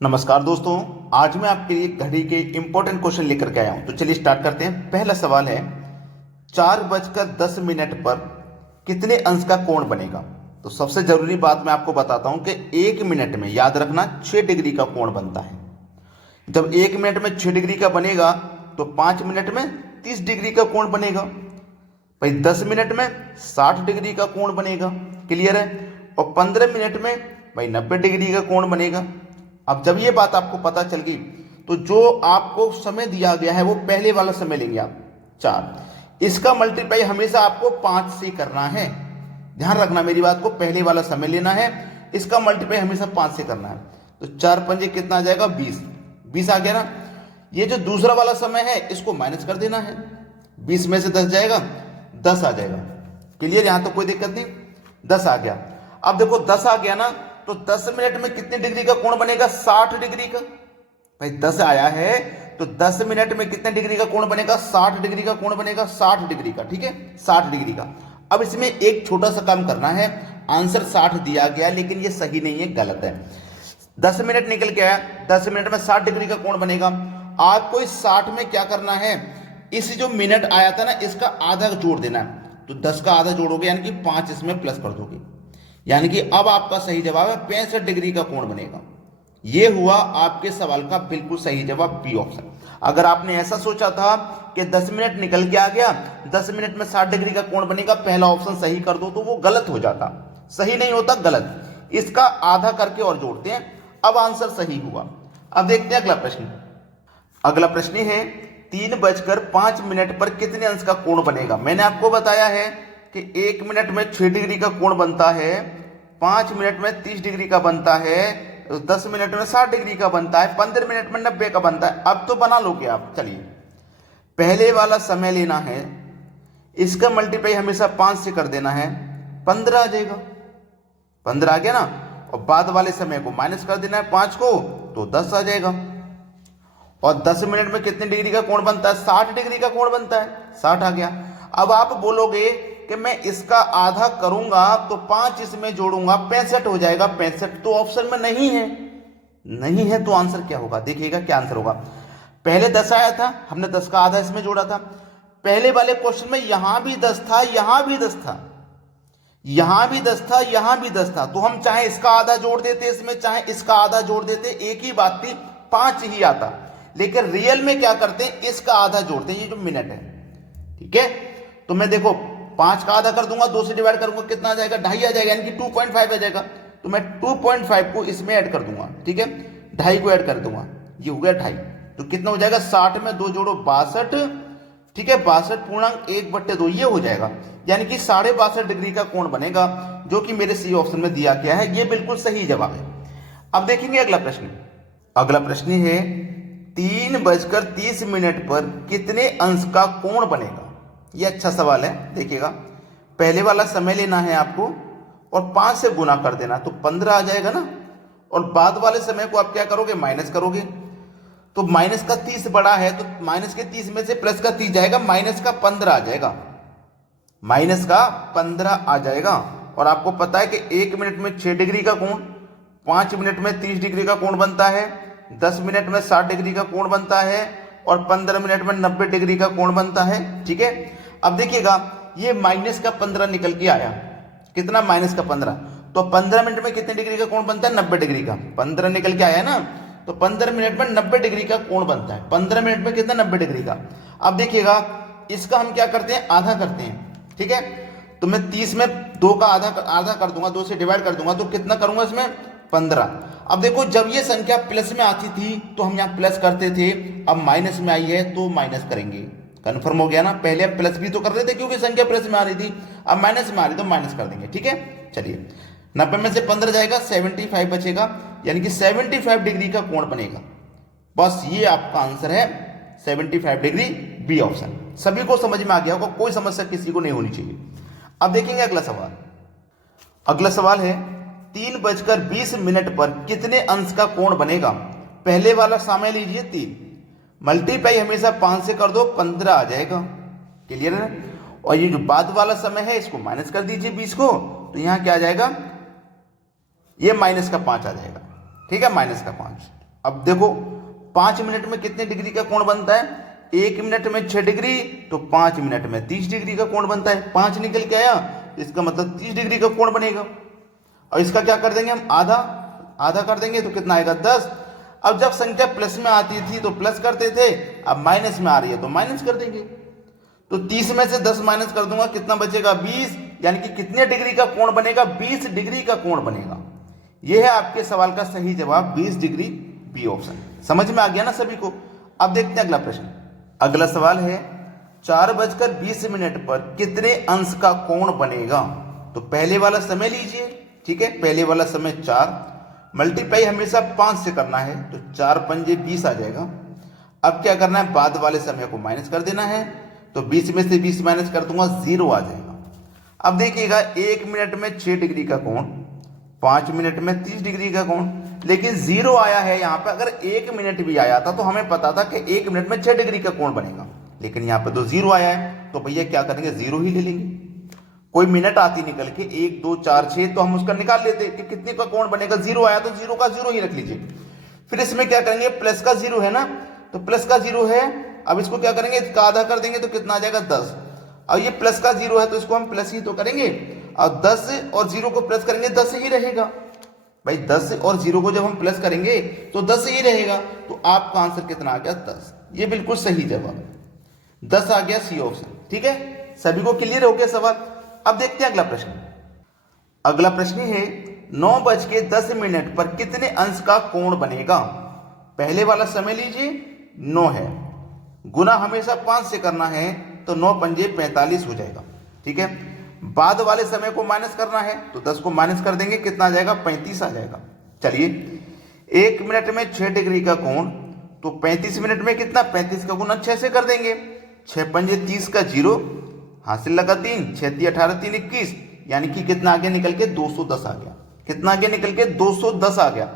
नमस्कार दोस्तों, आज मैं आपके लिए घड़ी के इंपॉर्टेंट क्वेश्चन लेकर के आया हूं। तो चलिए स्टार्ट करते हैं। पहला सवाल है 4:10 पर कितने अंश का कोण बनेगा। तो सबसे जरूरी बात मैं आपको बताता हूं कि 1 मिनट में याद रखना 6 डिग्री का कोण बनता है। जब 1 मिनट में 6 डिग्री का बनेगा तो 5 मिनट में 30 डिग्री का कोण बनेगा। भाई 10 मिनट में 60 डिग्री का कोण बनेगा। क्लियर है। और 15 मिनट में भाई 90 डिग्री का कोण बनेगा। अब जब ये बात आपको पता चल गई तो जो आपको समय दिया गया है वो पहले वाला समय लेंगे आप 4। इसका मल्टीप्लाई हमेशा आपको 5 से करना है। ध्यान रखना मेरी बात को, पहले वाला समय लेना है, इसका मल्टीप्लाई हमेशा 5 से करना है। तो 4 पंजे कितना आ जाएगा 20 आ गया ना। ये जो दूसरा वाला समय है इसको माइनस कर देना है। 20 में से 10 जाएगा 10 आ जाएगा। क्लियर, यहां तो कोई दिक्कत नहीं। 10 आ गया। अब देखो 10 आ गया ना तो 10 मिनट में कितने डिग्री का कोण बनेगा 60 डिग्री का। भाई 10 आया है तो 10 मिनट में कितने डिग्री का कोण बनेगा 60 डिग्री का कोण बनेगा 60 डिग्री का। ठीक है, 60 डिग्री का। अब इसमें एक छोटा सा काम करना है। आंसर 60 दिया गया लेकिन ये सही नहीं है, गलत है। 10 मिनट निकल के आया, 10 मिनट में 60 डिग्री का कोण बनेगा। आपको इस 60 में क्या करना है, इस जो मिनट आया था ना इसका आधा जोड़ देना है। तो 10 का आधा जोड़ोगे यानी कि 5 इसमें प्लस कर दोगे, यानी कि अब आपका सही जवाब है 65 डिग्री का कोण बनेगा। यह हुआ आपके सवाल का बिल्कुल सही जवाब, बी ऑप्शन। अगर आपने ऐसा सोचा था कि 10 मिनट निकल के आ गया, 10 मिनट में 60 डिग्री का कोण बनेगा, पहला ऑप्शन सही कर दो, तो वो गलत हो जाता। सही नहीं होता, गलत। इसका आधा करके और जोड़ते हैं, अब आंसर सही हुआ। अब देखते हैं अगला प्रश्न। अगला प्रश्न है 3:05 पर कितने अंश का कोण बनेगा। मैंने आपको बताया है कि 1 मिनट में 6 डिग्री का कोण बनता है, 5 मिनट में 30 डिग्री का बनता है, 10 मिनट में 60 डिग्री का बनता है, 15 मिनट में 90 का बनता है। अब तो बना लोगे आप। चलिए पहले वाला समय लेना है, इसका मल्टीप्लाई हमेशा 5 से कर देना है, 15 आ जाएगा। 15 आ गया ना। और बाद वाले समय को माइनस कर देना है 5 को, तो 10 आ जाएगा। और 10 मिनट में कितने डिग्री का कोण बनता है 60 डिग्री का कोण बनता है, 60 आ गया। अब आप बोलोगे कि मैं इसका आधा करूंगा तो 5 इसमें जोड़ूंगा 65 हो जाएगा। 65 तो ऑप्शन में नहीं है, नहीं है तो आंसर क्या होगा, देखिएगा क्या आंसर होगा। पहले 10 आया था, हमने 10 का आधा इसमें जोड़ा था। पहले वाले क्वेश्चन में यहां भी 10 था, यहां भी 10 था, यहां भी 10 था, यहां भी 10 था। तो हम चाहे इसका आधा जोड़ देते इसमें, चाहे इसका आधा जोड़ देते, एक ही बात थी, 5 ही आता। लेकिन रियल में क्या करते हैं, इसका आधा जोड़ते हैं, ये जो मिनट है। ठीक है, तो मैं देखो 5 का आधा कर दूंगा, 2 से डिवाइड करूंगा, कितना आ जाएगा 2.5 आ जाएगा, यानी कि 2.5 आ जाएगा। तो मैं 2.5 को इसमें ऐड कर दूंगा। ठीक है, 2.5 को ऐड कर दूंगा, ये हो गया 2.5। तो कितना हो जाएगा 60 में 2 जोड़ो 62। ठीक है, 62.1/2 ये हो जाएगा, यानी कि 62.5 डिग्री का कोण बनेगा, जो कि मेरे सी ऑप्शन में दिया गया है। ये बिल्कुल सही जवाब है। अब देखेंगे अगला प्रश्न। अगला प्रश्न है 3:30 पर कितने अंश का कोण बनेगा। ये अच्छा सवाल है, देखिएगा। पहले वाला समय लेना है आपको और 5 से गुना कर देना, तो 15 आ जाएगा ना। और बाद वाले समय को आप क्या करोगे, माइनस करोगे। तो माइनस का 30 बड़ा है, तो माइनस के 30 में से प्लस का 30 जाएगा, माइनस का 15 आ जाएगा, माइनस का 15 आ जाएगा। और आपको पता है कि 1 मिनट में 6 डिग्री का कोण, 5 मिनट में 30 डिग्री का कोण बनता है, 10 मिनट में 60 डिग्री का कोण बनता है, और 15 मिनट में 90 डिग्री का कोण बनता है। ठीक है, अब देखिएगा ये माइनस का 15 निकल के आया, कितना माइनस का 15। तो 15 मिनट में कितने डिग्री का कोण बनता है 90 डिग्री का। 15 निकल के आया ना, तो 15 मिनट में 90 डिग्री का कोण बनता है। 15 मिनट में कितना 90 डिग्री का। अब देखिएगा इसका हम क्या करते हैं, आधा करते हैं। ठीक है, तो मैं 30 में 2 का आधा कर दूंगा, 2 से डिवाइड कर दूंगा, तो कितना करूंगा इसमें 15। अब देखो जब ये संख्या प्लस में आती थी तो हम यहाँ प्लस करते थे, अब माइनस में आई है तो माइनस करेंगे। कंफर्म हो गया ना, पहले हम प्लस भी तो कर रहे थे क्योंकि संख्या प्लस में आ रही थी, अब माइनस में आ रही तो माइनस कर देंगे। ठीक है, चलिए 90 में से 15 जाएगा, 75 बचेगा, यानी कि 75 डिग्री का कोण बनेगा। बस ये आपका आंसर है 75 डिग्री, बी ऑप्शन। सभी को समझ में आ गया होगा, कोई समस्या किसी को नहीं होनी चाहिए। अब देखेंगे अगला सवाल। अगला सवाल है 3:20 पर कितने अंश का कोण बनेगा। पहले वाला समय लीजिए 3, मल्टीप्लाई हमेशा 5 से कर दो, 15 आ जाएगा। क्लियर है। और ये जो बाद वाला समय है इसको माइनस कर दीजिए 20 को, तो यहां क्या आ जाएगा, ये -5 आ जाएगा। ठीक है, -5। अब देखो 5 मिनट में कितने डिग्री का कोण बनता है? 1 मिनट में 6 डिग्री, तो 5 मिनट में 30 डिग्री का कोण बनता है। 5 निकल के आया, इसका मतलब 30 डिग्री का कोण बनेगा। और इसका क्या कर देंगे हम? आधा आधा कर देंगे तो कितना आएगा? 10। अब जब संख्या प्लस में आती थी तो प्लस करते थे, अब माइनस में आ रही है तो माइनस कर देंगे। तो 30 में से 10 माइनस कर दूंगा, कितना बचेगा? 20। यानी कि कितने डिग्री का कोण बनेगा? 20 डिग्री का कोण बनेगा। यह है आपके सवाल का सही जवाब, 20 डिग्री, बी ऑप्शन। समझ में आ गया ना सभी को? अब देखते हैं अगला प्रश्न। अगला सवाल है 4:20 पर कितने अंश का कोण बनेगा? तो पहले वाला समय लीजिए, ठीक है। पहले वाला समय 4, मल्टीप्लाई हमेशा 5 से करना है, तो 4 पंजे 20 आ जाएगा। अब क्या करना है? बाद वाले समय को माइनस कर देना है, तो 20 में से 20 माइनस कर दूंगा, 0 आ जाएगा। अब देखिएगा 1 मिनट में 6 डिग्री का कोण, 5 मिनट में 30 डिग्री का कोण, लेकिन 0 आया है यहाँ पे। अगर 1 मिनट भी आया था तो हमें पता था कि 1 मिनट में 6 डिग्री का कोण बनेगा, लेकिन यहाँ पे तो 0 आया है, तो भैया क्या करेंगे? 0 ही ले लेंगे। कोई मिनट आती निकल के 1 2 4 6, तो हम उसका निकाल लेते कि कितने का कोण बनेगा। 0 आया तो 0 का 0 ही रख लीजिए। फिर इसमें क्या करेंगे? प्लस का 0 है ना, तो प्लस का 0 है। अब इसको क्या करेंगे? इसका आधा कर देंगे तो कितना आ जाएगा? 10। और ये प्लस का 0 है तो इसको हम प्लस ही तो करेंगे, और 10 और 0 को प्लस करेंगे 10 ही रहेगा। भाई 10 और 0 को जब हम प्लस करेंगे तो 10 ही रहेगा। तो आपका आंसर कितना आ गया? 10। ये बिल्कुल सही जवाब, 10 आ गया, सी ऑप्शन। ठीक है, सभी को क्लियर हो गया सवाल? अब देखते हैं अगला प्रश्न। अगला प्रश्न है 9:10 पर कितने अंश का कोण बनेगा? पहले वाला समय लीजिए, 9 है, गुना हमेशा 5 से करना है, तो 9 पंजे 45 हो जाएगा। ठीक है, बाद वाले समय को माइनस करना है, तो 10 को माइनस कर देंगे, कितना आ जाएगा? 35 आ जाएगा। चलिए 1 मिनट में 6 डिग्री का कोण, तो 35 मिनट में कितना? 35 का गुना 6 से कर देंगे, 6 पंजे 30 का 0, हासिल लगा 3, 6 3 18 3 21, यानी कि कितना आगे निकल के? 210 आ गया। कितना आगे निकल के? 210 आ गया,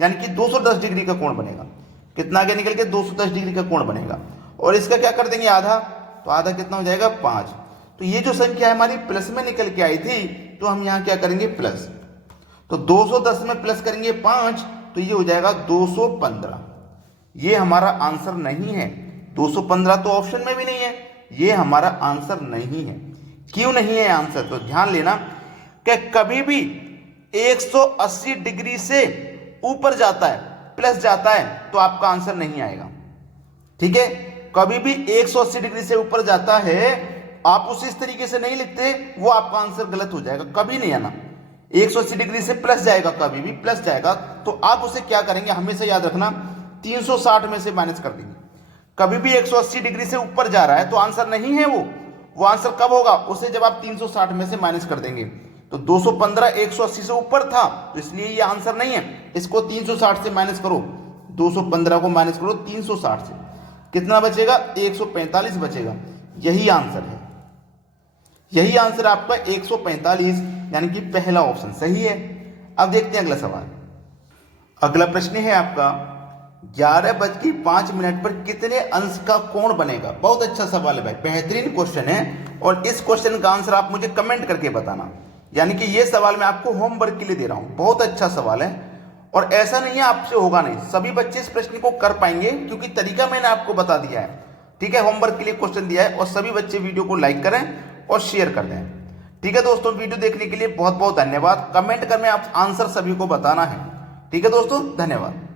यानी कि 210 डिग्री का कोण बनेगा। कितना आगे निकल के? 210 डिग्री का कोण बनेगा। और इसका क्या कर देंगे? आधा, तो आधा कितना हो जाएगा? 5। तो ये जो संख्या हमारी प्लस में निकल के आई थी, तो हम यहाँ क्या करेंगे? प्लस। तो 210 में प्लस करेंगे 5, तो ये हो जाएगा 215। ये हमारा आंसर नहीं है। 215 तो ऑप्शन में भी नहीं है, ये हमारा आंसर नहीं है। क्यों नहीं है आंसर? तो ध्यान लेना कि कभी भी 180 डिग्री से ऊपर जाता है, प्लस जाता है, तो आपका आंसर नहीं आएगा। ठीक है, कभी भी 180 डिग्री से ऊपर जाता है, आप उसे इस तरीके से नहीं लिखते, वो आपका आंसर गलत हो जाएगा, कभी नहीं आना। 180 डिग्री से प्लस जाएगा, कभी भी प्लस जाएगा, तो आप उसे क्या करेंगे? हमेशा याद रखना, 360 में से माइनस कर देंगे। कभी भी 180 डिग्री से ऊपर जा रहा है तो आंसर नहीं है वो आंसर कब होगा? उसे जब आप 360 में से माइनस कर देंगे। तो 215 180 से ऊपर था, तो इसलिए ये आंसर नहीं है। इसको 360 से माइनस करो, 215 को माइनस करो 360 से, कितना बचेगा? 145 बचेगा। यही आंसर है, यही आंसर आपका 145, यानी कि पहला ऑप्शन सही है। अब देखते हैं अगला सवाल। अगला प्रश्न है आपका 11:05 पर कितने अंश का कोण बनेगा? बहुत अच्छा सवाल है भाई, बेहतरीन क्वेश्चन है, और इस क्वेश्चन का आंसर आप मुझे कमेंट करके बताना। यानी कि ये सवाल मैं आपको होमवर्क के लिए दे रहा हूं। बहुत अच्छा सवाल है, और ऐसा नहीं है आपसे होगा नहीं, सभी बच्चे इस प्रश्न को कर पाएंगे, क्योंकि तरीका मैंने आपको बता दिया है। ठीक है, होमवर्क के लिए क्वेश्चन दिया है, और सभी बच्चे वीडियो को लाइक करें और शेयर कर दें। ठीक है दोस्तों, वीडियो देखने के लिए बहुत बहुत धन्यवाद। कमेंट कर में आप आंसर सभी को बताना है। ठीक है दोस्तों, धन्यवाद।